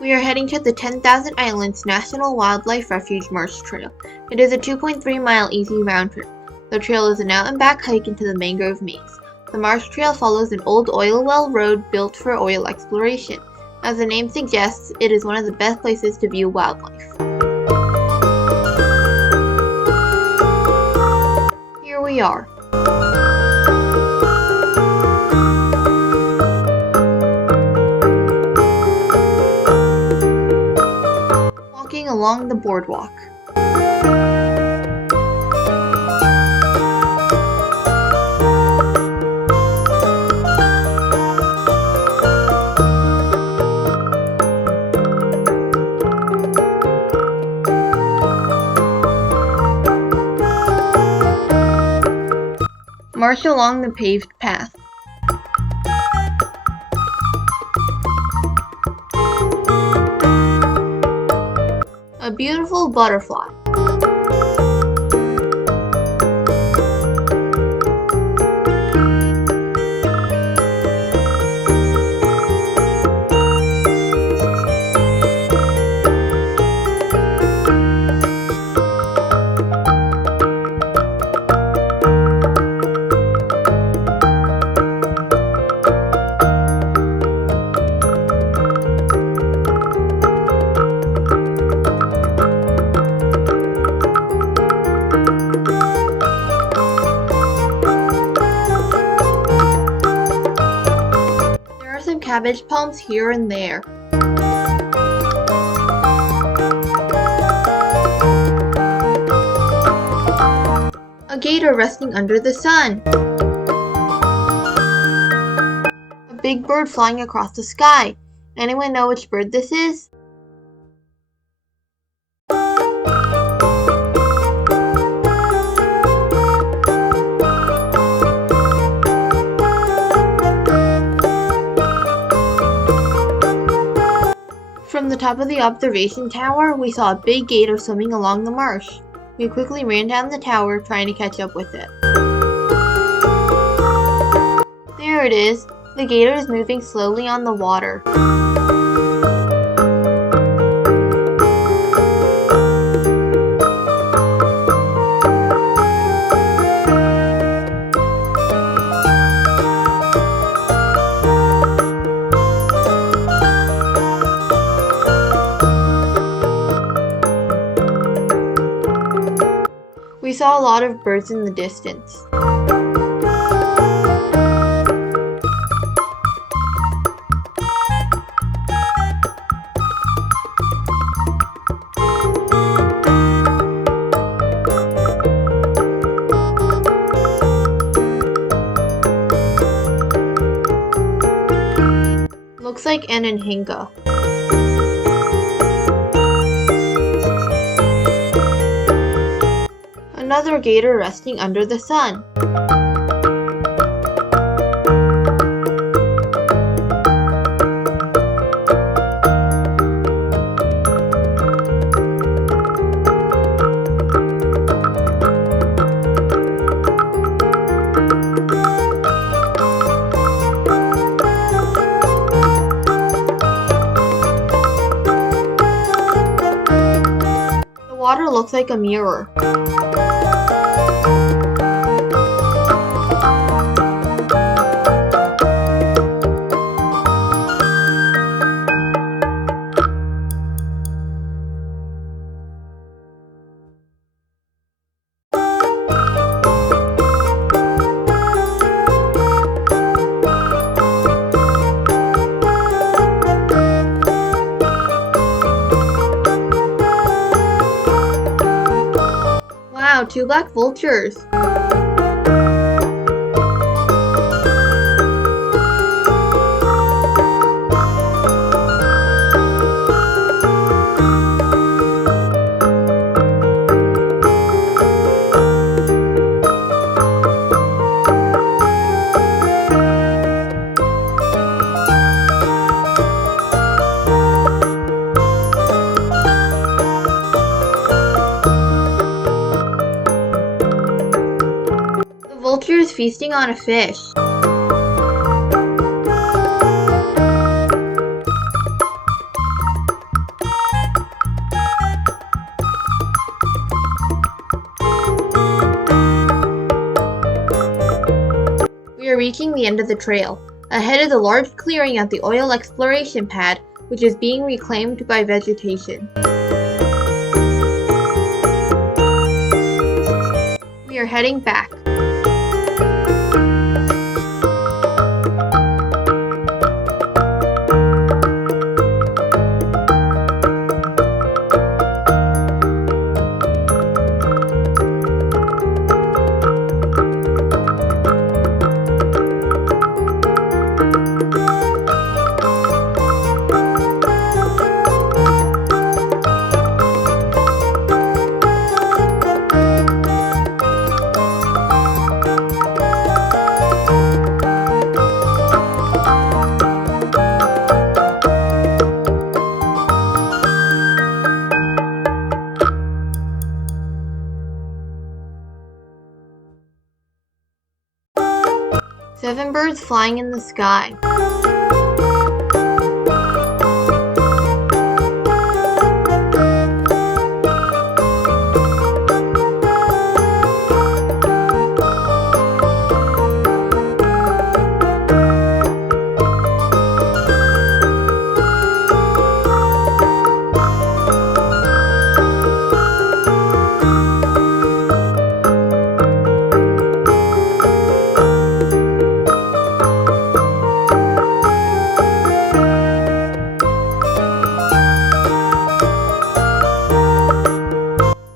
We are heading to the 10,000 Islands National Wildlife Refuge Marsh Trail. It is a 2.3-mile easy round trip. The trail is an out-and-back hike into the mangrove maze. The Marsh Trail follows an old oil well road built for oil exploration. As the name suggests, it is one of the best places to view wildlife. Here we are. Walking along the boardwalk. March along the paved path. A beautiful butterfly. Cabbage palms here and there. A gator resting under the sun. A big bird flying across the sky. Anyone know which bird this is? From the top of the observation tower, we saw a big gator swimming along the marsh. We quickly ran down the tower, trying to catch up with it. There it is. The gator is moving slowly on the water. We saw a lot of birds in the distance. Looks like an anhinga. Another gator resting under the sun. The water looks like a mirror. Wow, 2 black vultures. Vulture is feasting on a fish. reaching the end of the trail. Ahead is a large clearing at the oil exploration pad, which is being reclaimed by vegetation. We are heading back. Seven birds flying in the sky.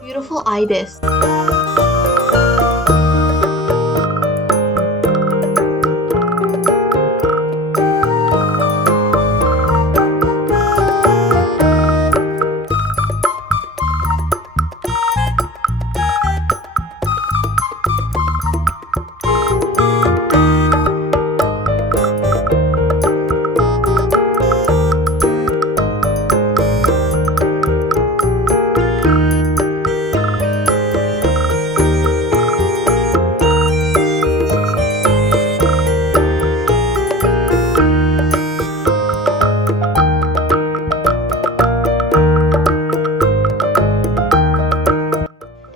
Beautiful ibis.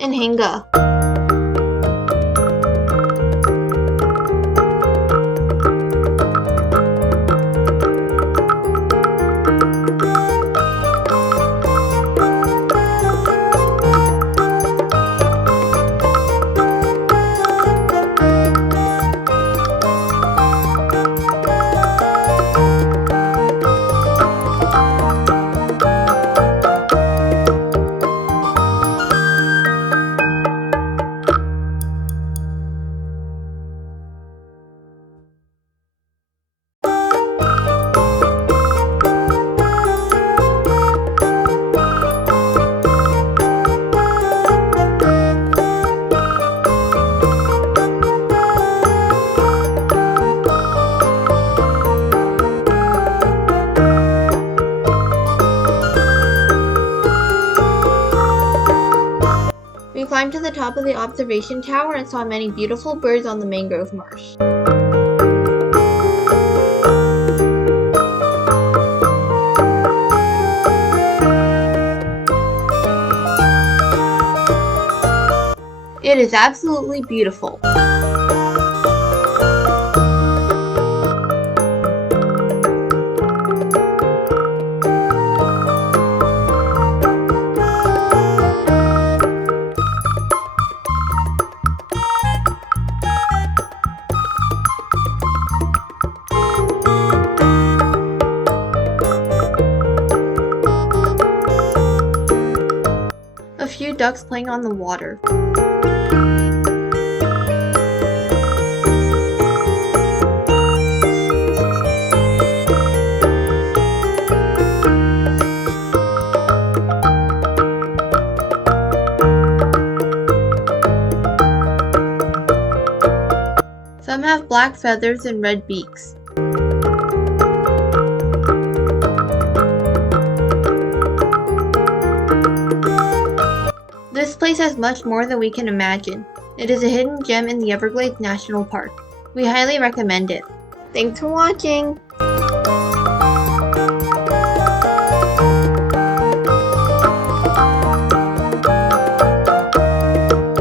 And Hinga. We climbed to the top of the observation tower and saw many beautiful birds on the mangrove marsh. It is absolutely beautiful. A few ducks playing on the water. Some have black feathers and red beaks. This place has much more than we can imagine. It is a hidden gem in the Everglades National Park. We highly recommend it. Thanks for watching!